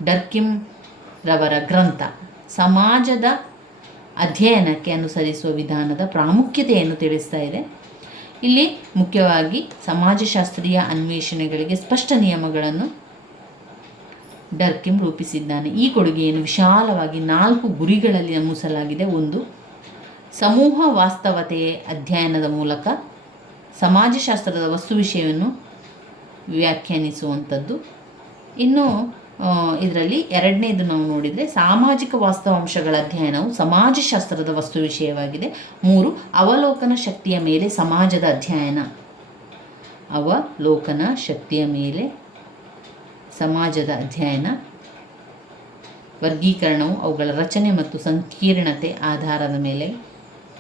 ಡರ್ಕಿಮ್ ರವರ ಗ್ರಂಥ. ಸಮಾಜದ ಅಧ್ಯಯನಕ್ಕೆ ಅನುಸರಿಸುವ ವಿಧಾನದ ಪ್ರಾಮುಖ್ಯತೆಯನ್ನು ತಿಳಿಸ್ತಾ ಇದೆ. ಇಲ್ಲಿ ಮುಖ್ಯವಾಗಿ ಸಮಾಜಶಾಸ್ತ್ರೀಯ ಅನ್ವೇಷಣೆಗಳಿಗೆ ಸ್ಪಷ್ಟ ನಿಯಮಗಳನ್ನು ಡರ್ಕಿಮ್ ರೂಪಿಸಿದ್ದಾನೆ. ಈ ಕೊಡುಗೆಯನ್ನು ವಿಶಾಲವಾಗಿ ನಾಲ್ಕು ಗುರಿಗಳಲ್ಲಿ ನಮೂಸಲಾಗಿದೆ. ಒಂದು, ಸಮೂಹ ವಾಸ್ತವತೆಯ ಅಧ್ಯಯನದ ಮೂಲಕ ಸಮಾಜಶಾಸ್ತ್ರದ ವಸ್ತು ವಿಷಯವನ್ನು ವ್ಯಾಖ್ಯಾನಿಸುವಂಥದ್ದು. ಇನ್ನು ಇದರಲ್ಲಿ ಎರಡನೇದು ನಾವು ನೋಡಿದರೆ ಸಾಮಾಜಿಕ ವಾಸ್ತವಾಂಶಗಳ ಅಧ್ಯಯನವು ಸಮಾಜಶಾಸ್ತ್ರದ ವಸ್ತು ವಿಷಯವಾಗಿದೆ. ಮೂರು, ಅವಲೋಕನ ಶಕ್ತಿಯ ಮೇಲೆ ಸಮಾಜದ ಅಧ್ಯಯನ. ಅವಲೋಕನ ಶಕ್ತಿಯ ಮೇಲೆ ಸಮಾಜದ ಅಧ್ಯಯನ. ವರ್ಗೀಕರಣವು ಅವುಗಳ ರಚನೆ ಮತ್ತು ಸಂಕೀರ್ಣತೆ ಆಧಾರದ ಮೇಲೆ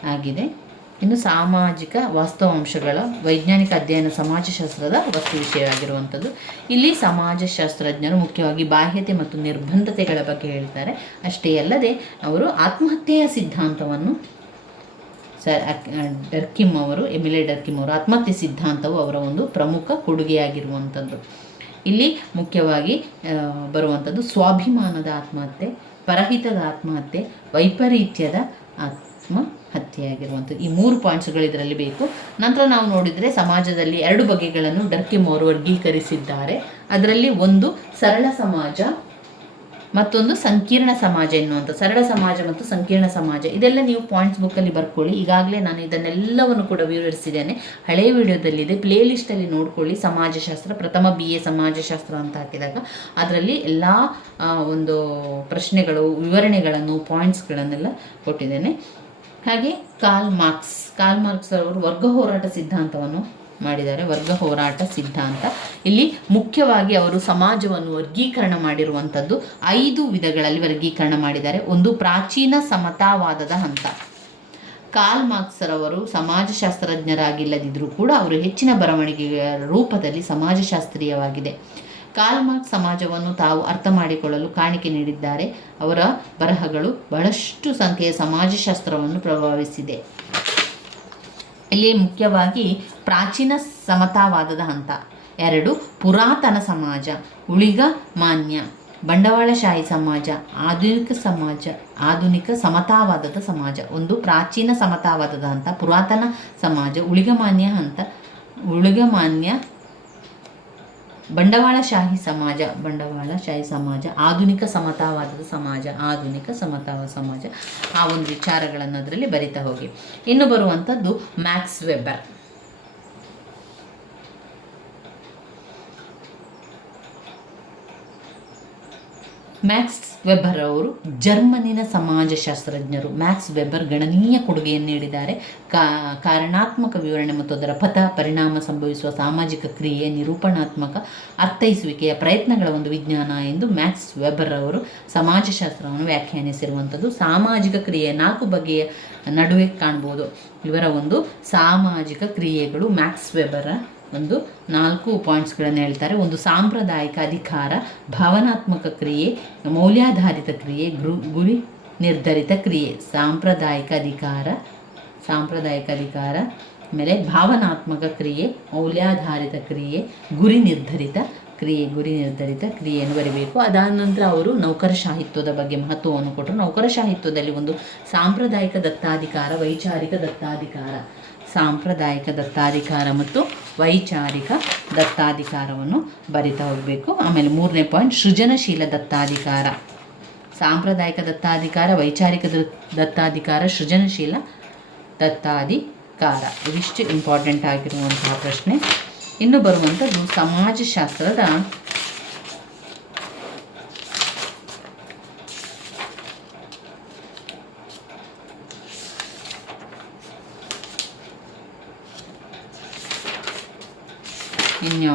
ಆಗಿದೆ. ಇನ್ನು ಸಾಮಾಜಿಕ ವಾಸ್ತವಾಂಶಗಳ ವೈಜ್ಞಾನಿಕ ಅಧ್ಯಯನ ಸಮಾಜಶಾಸ್ತ್ರದ ವಸ್ತು ವಿಷಯವಾಗಿರುವಂಥದ್ದು. ಇಲ್ಲಿ ಸಮಾಜಶಾಸ್ತ್ರಜ್ಞರು ಮುಖ್ಯವಾಗಿ ಬಾಹ್ಯತೆ ಮತ್ತು ನಿರ್ಬಂಧತೆಗಳ ಬಗ್ಗೆ ಹೇಳ್ತಾರೆ. ಅಷ್ಟೇ ಅಲ್ಲದೆ ಅವರು ಆತ್ಮಹತ್ಯೆಯ ಸಿದ್ಧಾಂತವನ್ನು ಸರ್ ಡರ್ಕಿಮ್ ಅವರು, ಎಮಿಲೆ ಡರ್ಕಿಮ್ ಅವರು ಆತ್ಮಹತ್ಯೆ ಸಿದ್ಧಾಂತವು ಅವರ ಒಂದು ಪ್ರಮುಖ ಕೊಡುಗೆಯಾಗಿರುವಂಥದ್ದು. ಇಲ್ಲಿ ಮುಖ್ಯವಾಗಿ ಬರುವಂಥದ್ದು ಸ್ವಾಭಿಮಾನದ ಆತ್ಮಹತ್ಯೆ, ಪರಹಿತದ ಆತ್ಮಹತ್ಯೆ, ವೈಪರೀತ್ಯದ ಆತ್ಮ ಹತ್ಯೆಯಾಗಿರುವಂಥದ್ದು. ಈ ಮೂರು ಪಾಯಿಂಟ್ಸ್ಗಳು ಇದರಲ್ಲಿ ಬೇಕು. ನಂತರ ನಾವು ನೋಡಿದರೆ ಸಮಾಜದಲ್ಲಿ ಎರಡು ಬಗೆಗಳನ್ನು ಡರ್ಕಿಮ್ ಅವರು ವರ್ಗೀಕರಿಸಿದ್ದಾರೆ ಅದರಲ್ಲಿ ಒಂದು ಸರಳ ಸಮಾಜ, ಮತ್ತೊಂದು ಸಂಕೀರ್ಣ ಸಮಾಜ ಎನ್ನುವಂಥ ಸರಳ ಸಮಾಜ ಮತ್ತು ಸಂಕೀರ್ಣ ಸಮಾಜ. ಇದೆಲ್ಲ ನೀವು ಪಾಯಿಂಟ್ಸ್ ಬುಕ್ಕಲ್ಲಿ ಬರ್ಕೊಳ್ಳಿ. ಈಗಾಗಲೇ ನಾನು ಇದನ್ನೆಲ್ಲವನ್ನು ಕೂಡ ವಿವರಿಸಿದ್ದೇನೆ. ಹಳೆಯ ವಿಡಿಯೋದಲ್ಲಿದೆ. ಪ್ಲೇ ಲಿಸ್ಟಲ್ಲಿ ನೋಡ್ಕೊಳ್ಳಿ. ಸಮಾಜಶಾಸ್ತ್ರ, ಪ್ರಥಮ ಬಿ ಎ ಸಮಾಜಶಾಸ್ತ್ರ ಅಂತ ಹಾಕಿದಾಗ ಅದರಲ್ಲಿ ಎಲ್ಲ ಒಂದು ಪ್ರಶ್ನೆಗಳು, ವಿವರಣೆಗಳನ್ನು ಪಾಯಿಂಟ್ಸ್ಗಳನ್ನೆಲ್ಲ ಕೊಟ್ಟಿದ್ದೇನೆ. ಹಾಗೆ ಕಾಲ್ ಮಾರ್ಕ್ಸ್ ಕಾಲ್ ಮಾರ್ಕ್ಸ್ ಅವರು ವರ್ಗ ಹೋರಾಟ ಸಿದ್ಧಾಂತವನ್ನು ಮಾಡಿದ್ದಾರೆ. ವರ್ಗ ಹೋರಾಟ ಸಿದ್ಧಾಂತ. ಇಲ್ಲಿ ಮುಖ್ಯವಾಗಿ ಅವರು ಸಮಾಜವನ್ನು ವರ್ಗೀಕರಣ ಮಾಡಿರುವಂಥದ್ದು ಐದು ವಿಧಗಳಲ್ಲಿ ವರ್ಗೀಕರಣ ಮಾಡಿದ್ದಾರೆ. ಒಂದು ಪ್ರಾಚೀನ ಸಮತಾವಾದದ ಹಂತ. ಕಾಲ್ ಮಾರ್ಕ್ಸರವರು ಸಮಾಜಶಾಸ್ತ್ರಜ್ಞರಾಗಿಲ್ಲದಿದ್ದರೂ ಕೂಡ ಅವರು ಹೆಚ್ಚಿನ ಬರವಣಿಗೆಯ ರೂಪದಲ್ಲಿ ಸಮಾಜಶಾಸ್ತ್ರೀಯವಾಗಿದೆ. ಕಾಲ್ಮಾರ್ಕ್ ಸಮಾಜವನ್ನು ತಾವು ಅರ್ಥ ಮಾಡಿಕೊಳ್ಳಲು ಕಾಣಿಕೆ ನೀಡಿದ್ದಾರೆ. ಅವರ ಬರಹಗಳು ಬಹಳಷ್ಟು ಸಂಖ್ಯೆಯ ಸಮಾಜಶಾಸ್ತ್ರವನ್ನು ಪ್ರಭಾವಿಸಿದೆ. ಇಲ್ಲಿ ಮುಖ್ಯವಾಗಿ ಪ್ರಾಚೀನ ಸಮತಾವಾದದ ಹಂತ. ಎರಡು, ಪುರಾತನ ಸಮಾಜ, ಉಳಿಗ ಮಾನ್ಯ, ಬಂಡವಾಳಶಾಹಿ ಸಮಾಜ, ಆಧುನಿಕ ಸಮಾಜ, ಆಧುನಿಕ ಸಮತಾವಾದದ ಸಮಾಜ. ಒಂದು, ಪ್ರಾಚೀನ ಸಮತಾವಾದದ ಹಂತ, ಪುರಾತನ ಸಮಾಜ ಉಳಿಗಮಾನ್ಯ ಹಂತ ಉಳಿಗಮಾನ್ಯ ಬಂಡವಾಳಶಾಹಿ ಸಮಾಜ ಬಂಡವಾಳಶಾಹಿ ಸಮಾಜ, ಆಧುನಿಕ ಸಮತಾವಾದದ ಸಮಾಜ, ಆಧುನಿಕ ಸಮತಾವಾದ ಸಮಾಜ, ಆ ಒಂದು ವಿಚಾರಗಳನ್ನು ಅದರಲ್ಲಿ ಬರಿತಾ ಹೋಗಿ. ಇನ್ನು ಬರುವಂಥದ್ದು ಮ್ಯಾಕ್ಸ್ ವೆಬ್ಬರ್ ಮ್ಯಾಕ್ಸ್ ವೆಬರ್ ಅವರು ಜರ್ಮನಿನ ಸಮಾಜಶಾಸ್ತ್ರಜ್ಞರು. ಮ್ಯಾಕ್ಸ್ ವೆಬರ್ ಗಣನೀಯ ಕೊಡುಗೆಯನ್ನು ನೀಡಿದ್ದಾರೆ. ಕಾ, ಕಾರಣಾತ್ಮಕ ವಿವರಣೆ ಮತ್ತು ಅದರ ಪಥ, ಪರಿಣಾಮ ಸಂಭವಿಸುವ ಸಾಮಾಜಿಕ ಕ್ರಿಯೆ, ನಿರೂಪಣಾತ್ಮಕ ಅರ್ಥೈಸುವಿಕೆಯ ಪ್ರಯತ್ನಗಳ ಒಂದು ವಿಜ್ಞಾನ ಎಂದು ಮ್ಯಾಕ್ಸ್ ವೆಬರ್ ಅವರು ಸಮಾಜಶಾಸ್ತ್ರವನ್ನು ವ್ಯಾಖ್ಯಾನಿಸಿರುವಂಥದ್ದು. ಸಾಮಾಜಿಕ ಕ್ರಿಯೆ ನಾಲ್ಕು ಬಗೆಯ ನಡುವೆ ಕಾಣ್ಬೋದು. ಇವರ ಒಂದು ಸಾಮಾಜಿಕ ಕ್ರಿಯೆಗಳು ಮ್ಯಾಕ್ಸ್ ವೆಬರ ಒಂದು ನಾಲ್ಕು ಪಾಯಿಂಟ್ಸ್ಗಳನ್ನು ಹೇಳ್ತಾರೆ. ಒಂದು ಸಾಂಪ್ರದಾಯಿಕ ಅಧಿಕಾರ, ಭಾವನಾತ್ಮಕ ಕ್ರಿಯೆ, ಮೌಲ್ಯಾಧಾರಿತ ಕ್ರಿಯೆ, ಗುರಿ ನಿರ್ಧರಿತ ಕ್ರಿಯೆ. ಸಾಂಪ್ರದಾಯಿಕ ಅಧಿಕಾರ ಸಾಂಪ್ರದಾಯಿಕ ಅಧಿಕಾರ. ಆಮೇಲೆ ಭಾವನಾತ್ಮಕ ಕ್ರಿಯೆ, ಮೌಲ್ಯಾಧಾರಿತ ಕ್ರಿಯೆ, ಗುರಿ ನಿರ್ಧರಿತ ಕ್ರಿಯೆ, ಗುರಿ ನಿರ್ಧರಿತ ಕ್ರಿಯೆಯನ್ನು ಬರೀಬೇಕು. ಅದಾದ ನಂತರ ಅವರು ನೌಕರಶಾಹಿತ್ವದ ಬಗ್ಗೆ ಮಹತ್ವವನ್ನು ಕೊಟ್ಟರು. ನೌಕರಶಾಹಿತ್ವದಲ್ಲಿ ಒಂದು ಸಾಂಪ್ರದಾಯಿಕ ದತ್ತಾಧಿಕಾರ, ವೈಚಾರಿಕ ದತ್ತಾಧಿಕಾರ. ಸಾಂಪ್ರದಾಯಿಕ ದತ್ತಾಧಿಕಾರ ಮತ್ತು ವೈಚಾರಿಕ ದತ್ತಾಧಿಕಾರವನ್ನು ಬರಿತಾ ಹೋಗಬೇಕು. ಆಮೇಲೆ ಮೂರನೇ ಪಾಯಿಂಟ್ ಸೃಜನಶೀಲ ದತ್ತಾಧಿಕಾರ. ಸಾಂಪ್ರದಾಯಿಕ ದತ್ತಾಧಿಕಾರ, ವೈಚಾರಿಕ ದತ್- ದತ್ತಾಧಿಕಾರ, ಸೃಜನಶೀಲ ದತ್ತಾಧಿಕಾರ. ಇದಿಷ್ಟು ಇಂಪಾರ್ಟೆಂಟ್ ಆಗಿರುವಂತಹ ಪ್ರಶ್ನೆ. ಇನ್ನು ಬರುವಂಥದ್ದು ಸಮಾಜಶಾಸ್ತ್ರದ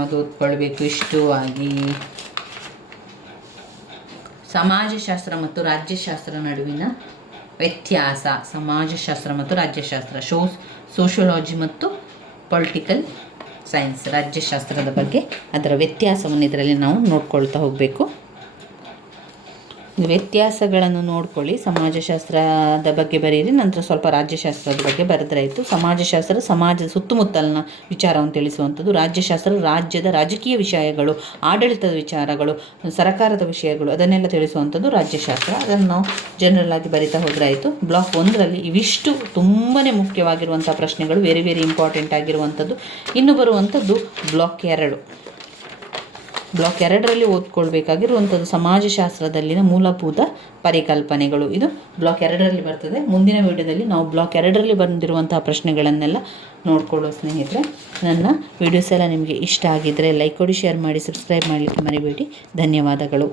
ಇನ್ಯಾವುದು ಇಷ್ಟವಾಗಿ. ಸಮಾಜಶಾಸ್ತ್ರ ಮತ್ತು ರಾಜ್ಯಶಾಸ್ತ್ರ ನಡುವಿನ ವ್ಯತ್ಯಾಸ. ಸಮಾಜಶಾಸ್ತ್ರ ಮತ್ತು ರಾಜ್ಯಶಾಸ್ತ್ರ. ಶೋ, ಸೋಷಿಯೋಲಾಜಿ ಮತ್ತು ಪೊಲಿಟಿಕಲ್ ಸೈನ್ಸ್. ರಾಜ್ಯಶಾಸ್ತ್ರದ ಬಗ್ಗೆ ಅದರ ವ್ಯತ್ಯಾಸವನ್ನು ಇದರಲ್ಲಿ ನಾವು ನೋಡ್ಕೊಳ್ತಾ ಹೋಗಬೇಕು. ವ್ಯತ್ಯಾಸಗಳನ್ನು ನೋಡ್ಕೊಳ್ಳಿ. ಸಮಾಜಶಾಸ್ತ್ರದ ಬಗ್ಗೆ ಬರೀರಿ ನಂತರ ಸ್ವಲ್ಪ ರಾಜ್ಯಶಾಸ್ತ್ರದ ಬಗ್ಗೆ ಬರೆದ್ರಾಯಿತು ಸಮಾಜಶಾಸ್ತ್ರ ಸಮಾಜದ ಸುತ್ತಮುತ್ತಲಿನ ವಿಚಾರವನ್ನು ತಿಳಿಸುವಂಥದ್ದು. ರಾಜ್ಯಶಾಸ್ತ್ರ ರಾಜ್ಯದ ರಾಜಕೀಯ ವಿಷಯಗಳು, ಆಡಳಿತದ ವಿಚಾರಗಳು, ಸರ್ಕಾರದ ವಿಷಯಗಳು, ಅದನ್ನೆಲ್ಲ ತಿಳಿಸುವಂಥದ್ದು ರಾಜ್ಯಶಾಸ್ತ್ರ. ಅದನ್ನು ನಾವು ಜನರಲ್ ಆಗಿ ಬರಿತಾ ಹೋದ್ರಾಯಿತು ಬ್ಲಾಕ್ ಒಂದರಲ್ಲಿ ಇವಿಷ್ಟು ತುಂಬಾ ಮುಖ್ಯವಾಗಿರುವಂಥ ಪ್ರಶ್ನೆಗಳು ವೆರಿ ವೆರಿ ಇಂಪಾರ್ಟೆಂಟ್ ಆಗಿರುವಂಥದ್ದು. ಇನ್ನು ಬರುವಂಥದ್ದು ಬ್ಲಾಕ್ ಎರಡು. ಬ್ಲಾಕ್ ಎರಡರಲ್ಲಿ ಓದ್ಕೊಳ್ಬೇಕಾಗಿರುವಂಥದ್ದು ಸಮಾಜಶಾಸ್ತ್ರದಲ್ಲಿನ ಮೂಲಭೂತ ಪರಿಕಲ್ಪನೆಗಳು. ಇದು ಬ್ಲಾಕ್ ಎರಡರಲ್ಲಿ ಬರ್ತದೆ. ಮುಂದಿನ ವಿಡಿಯೋದಲ್ಲಿ ನಾವು ಬ್ಲಾಕ್ ಎರಡರಲ್ಲಿ ಬಂದಿರುವಂತಹ ಪ್ರಶ್ನೆಗಳನ್ನೆಲ್ಲ ನೋಡ್ಕೊಳ್ಳೋ ಸ್ನೇಹಿತರೆ, ನನ್ನ ವಿಡಿಯೋಸ್ ಎಲ್ಲ ನಿಮಗೆ ಇಷ್ಟ ಆಗಿದ್ದರೆ ಲೈಕ್ ಕೊಡಿ, ಶೇರ್ ಮಾಡಿ, ಸಬ್ಸ್ಕ್ರೈಬ್ ಮಾಡಲಿಕ್ಕೆ ಮರಿಬೇಡಿ. ಧನ್ಯವಾದಗಳು.